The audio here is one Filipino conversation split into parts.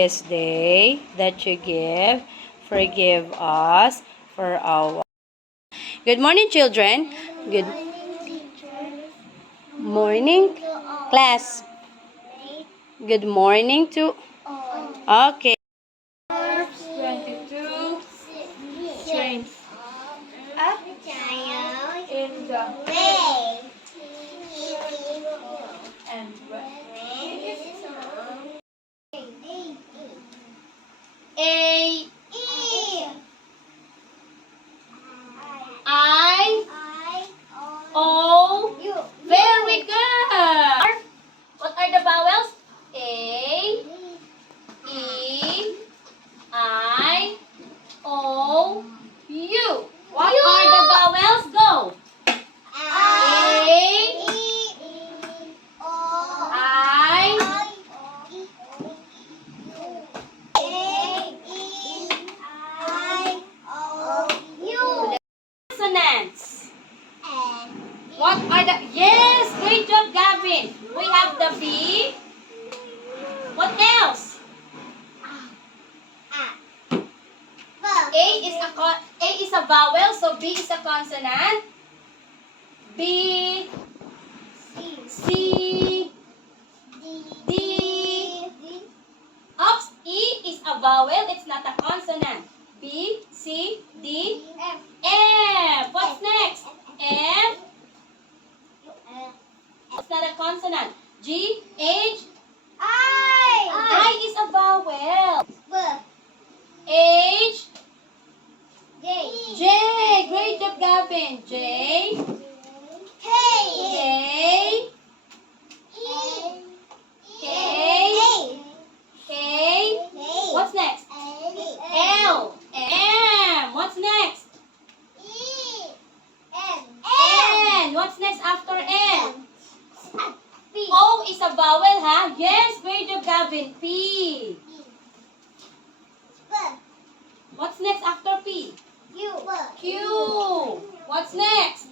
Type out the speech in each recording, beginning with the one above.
this day that you give. Forgive us for our... Good morning, children. Good morning, class. Good morning to... Okay. 22 strength in the and A I O. Very good. What are the vowels? A E I O U. What are the vowels? Go. A I consonants. What are the... Yes, great job, Gavin. We have the B. What else? A is a vowel, so B is a consonant. B, C, D. Oops, E is a vowel, it's not a consonant. B, C, D, F. What's next? F. It's not a consonant. G, H, I is a vowel. H, J. Great job, Gavin. J, K, K. What's next? L, M. What's next? N. What's next after N? O is a vowel, huh? Yes, great job, Gavin. P. What's next after P? Q. What's next?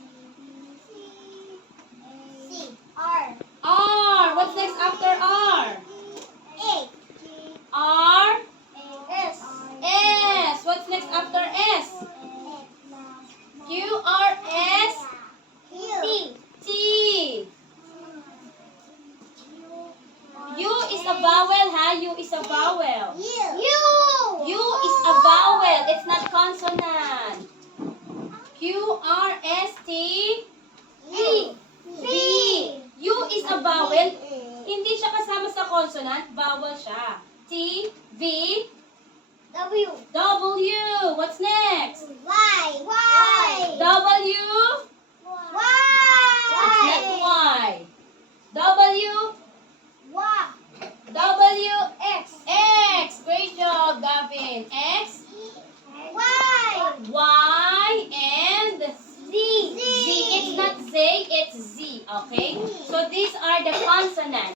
R. What's next after R? R. S. What's next after S? Q, R, S, T. U is a vowel, huh? U is a vowel. U is a vowel. It's not consonant. Q, R, S, T, V. U is a vowel. Hindi siya kasama sa consonant. Vowel siya. T, V, W. What's next? W. It's not Y. W. X. Great job, Gavin. X, Y, and Z. It's not Z, it's Z. Okay? So these are the consonants.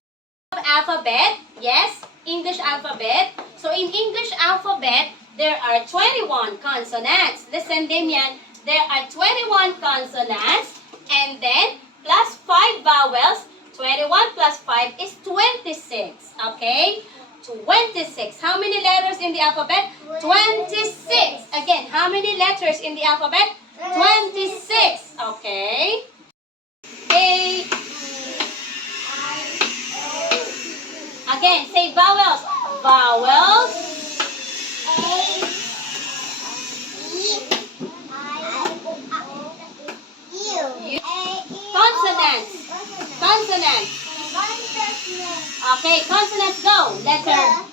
Alphabet. Yes, English alphabet. So in English alphabet, there are 21 consonants. Listen, Damian. There are 21 consonants. And then, plus 5 vowels. 21 plus 5 is 26. Okay? 26. How many letters in the alphabet? 26. Again, how many letters in the alphabet? 26. Okay? A. Again, say vowels. Vowels. Consonants. Okay, consonants go. Letter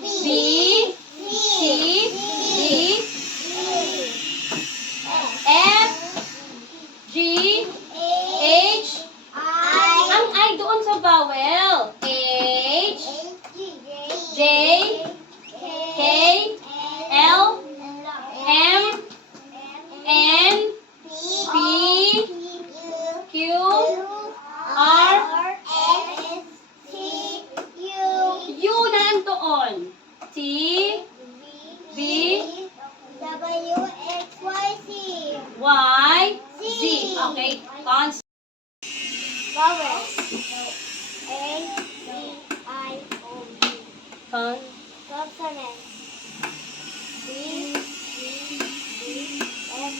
B, C, D, F, G, H. Ang I doon sa vowel. H, J, K, L, M, N, P, Q, R, U nandoon. T, V, Y, Z. Okay, consonants. Vowels. A, E, I, O, U. Consonant. D, F,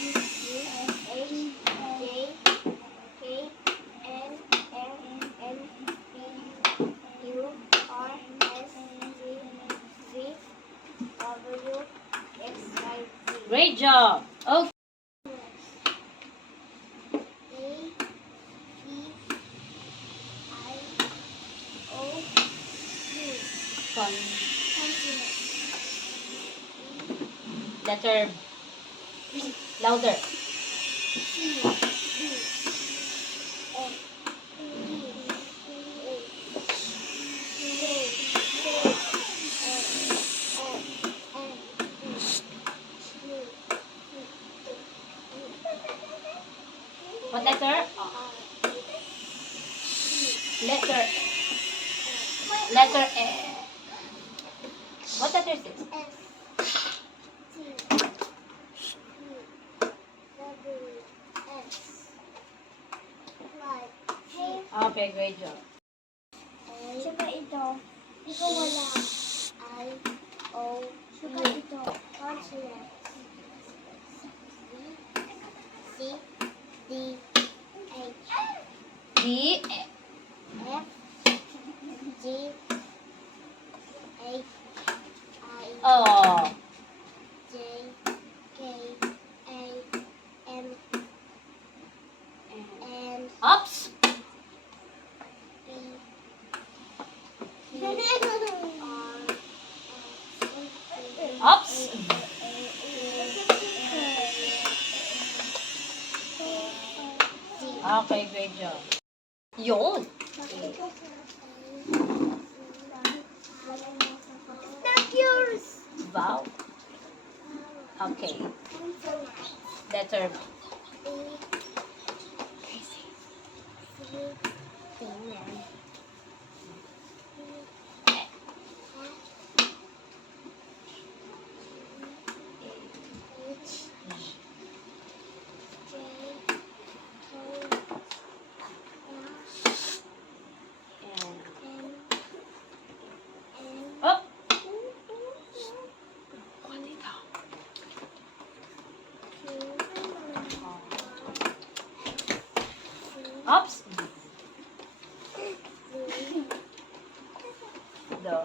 G, H, J, K, L, M, N, P, Q, R, S, T, V, W, X, Y, Z. Great job. Okay. A, E, I, O, U. Consonant. Letter louder. C, D, F, G, H, J, K, L, M, N, Q, What letter? R, Letter. Letter A. What letter is this? S, T, U, W, X, Y, K, Okay, great job. Tsaka ito. Ito wala. I, O, tsaka ito. Consonant. C, D, H, D. F, G, H, I, Oh. J, K, L, M, N, Ups. P, Q, R, S, Ups. Okay, great job. Yun. Not yours. Wow. Okay. Letter B, C, D, H, J, K, and L, M, up. Ups. The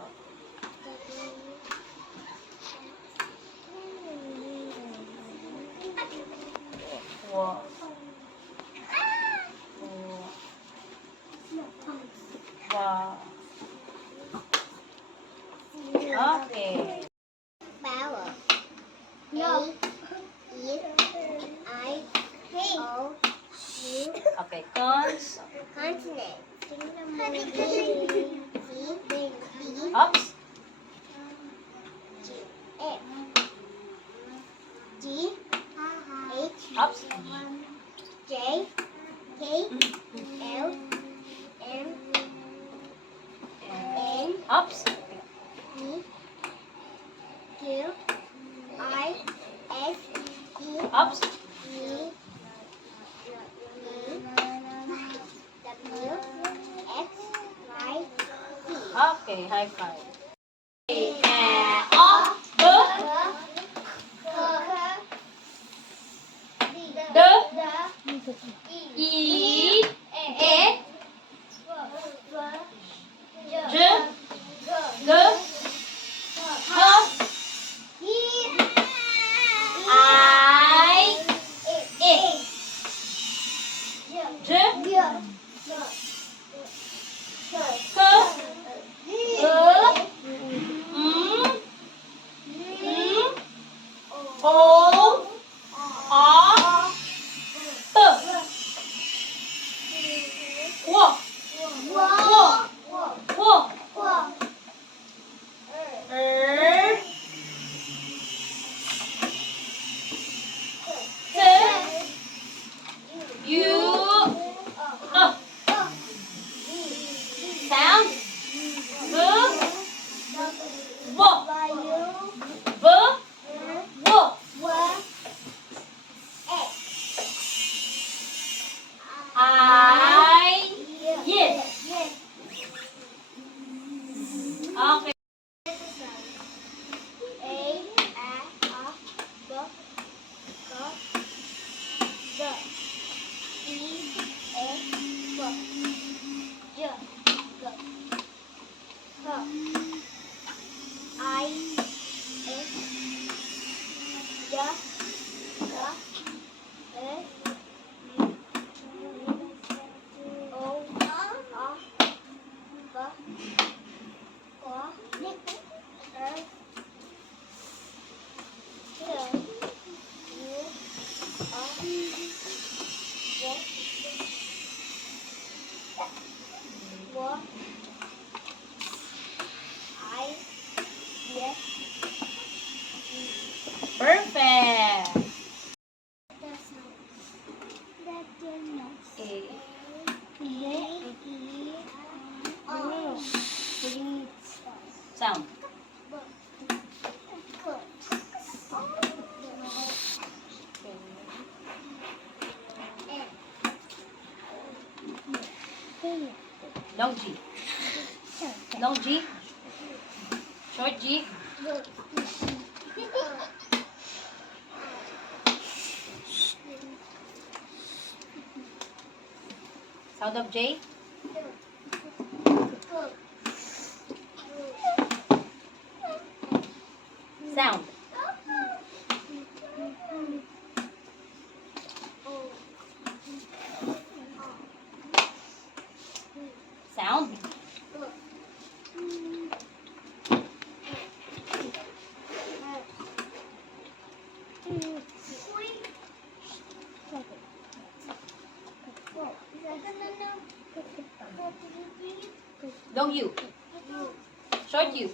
wa. Wa. Okay. Vowel. No. A, E, I, O, U. Okay, cons. Consonant. D, Ups. G, F, G, H, Ups. J, K, L, M, And N, ups. P, Q, R, S, T, Ups. U, W, X, Y, Z. Okay, high five. And up. E. E. J. G. H. I. E. J. O. R. T. Long G. Long G. Short G. Sound of J. Sound. Sound. Long U. Short U.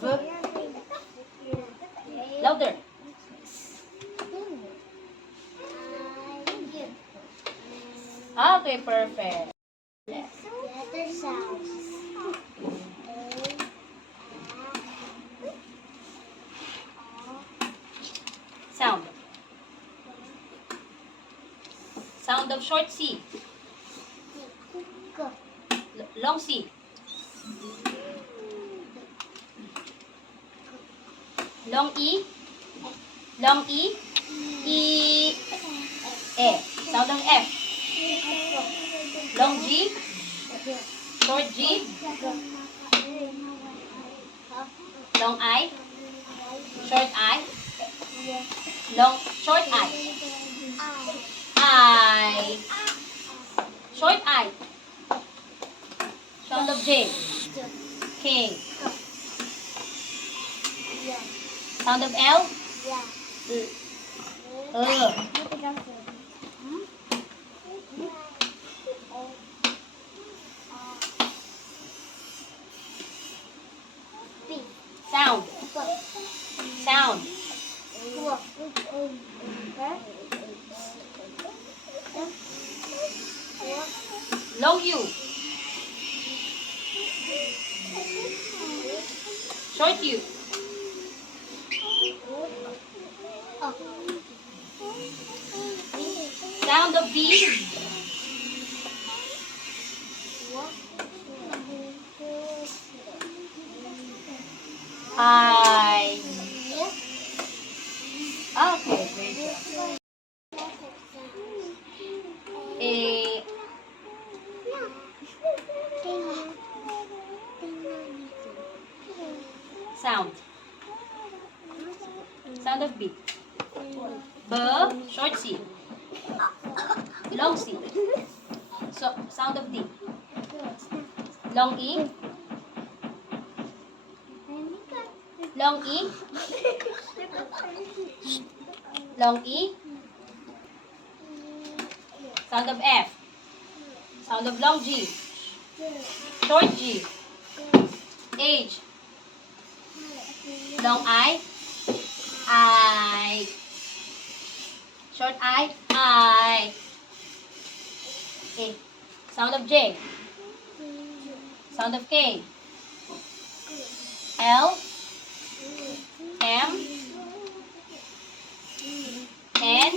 V. Louder. Okay, perfect. Letter sounds. Sound. Sound of short C. Long C. Long E. Long E. E. E. Sound of F. Long G. Short G. Long I. Short I. Long short I. I. Short I. Sound of J. K. Sound of L. Sound. Sound. Long U. Short U. Sound of V. I. Okay, great job. A. Sound. Sound of B. B. Short C. Long C. So, sound of D. Long E. Long E. Long E. Sound of F. Sound of long G. Short G. H. Long I. I. Short I. I. A. Sound of J. Sound of K. L. M. N.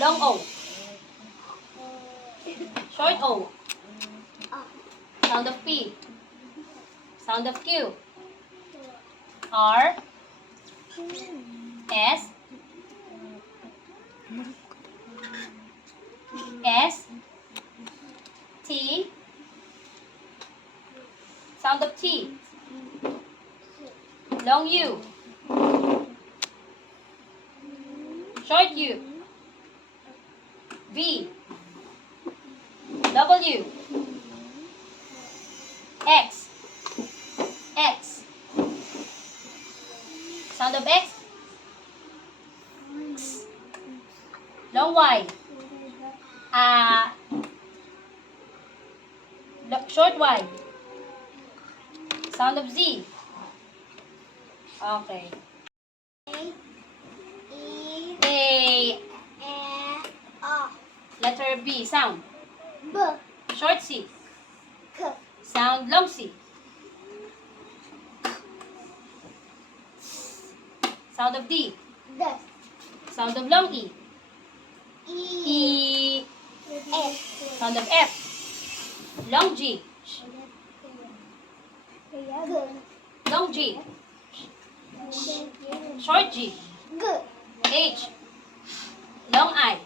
Long O. Short O. Sound of P. Sound of Q. R. S. S. T. Sound of T. Long U. Short U. V. W. X. X. Sound of X. X. Long Y. Short Y. Sound of Z. Okay. A. Letter B. Sound. Short C. Sound long C. Sound of D. Sound of long E. E. F. Sound of F. Long G. Long G. Short G. H. Long I.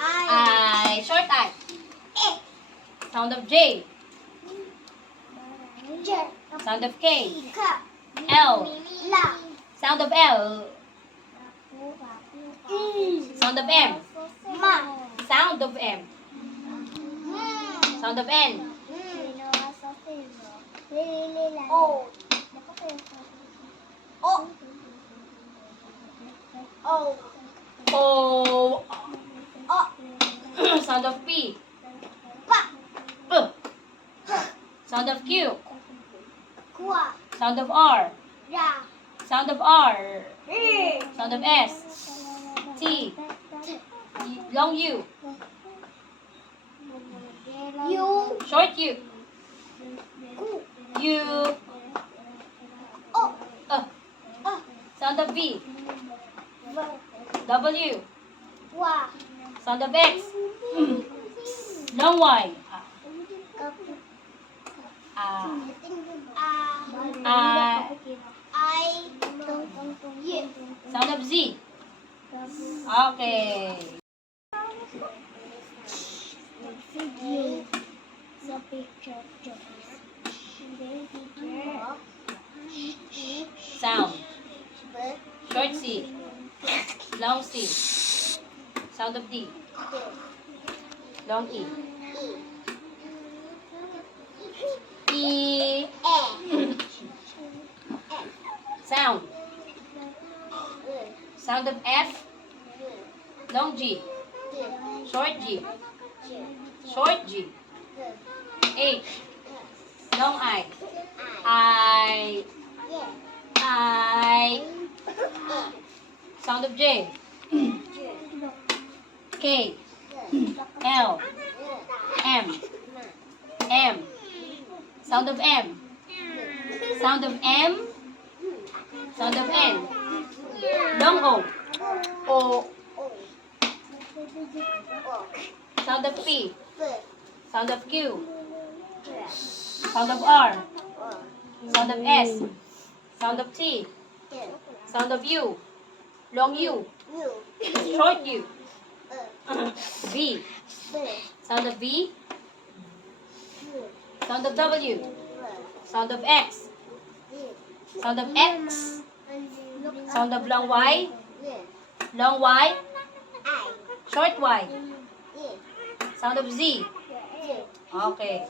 I. Short I. Sound of J. Sound of K. L. Sound of L. Sound of M. Sound of M. Sound of N. O. Sound of P. Sound of Q. Sound of R. Sound of R. Sound of S. T. Long U. Short U. U. Sound of V. W. Sound of X. Long Y. Sound of Z. Okay. Sound. Short C. Long C. Sound of D. Long E. E. Sound. Sound of F. Long G. Short G. Short G. H. Long I. I. Sound of J. K. L. M. M. Sound of M. Sound of M. Sound of N. Long O. O. Sound of P. Sound of Q. Sound of R. Sound of S. Sound of T. Sound of U. Long U. Short U. V. Sound of V. Sound of W. Sound of X. Sound of X. Sound of long Y. Long Y. Short Y. Sound of Z. Okay.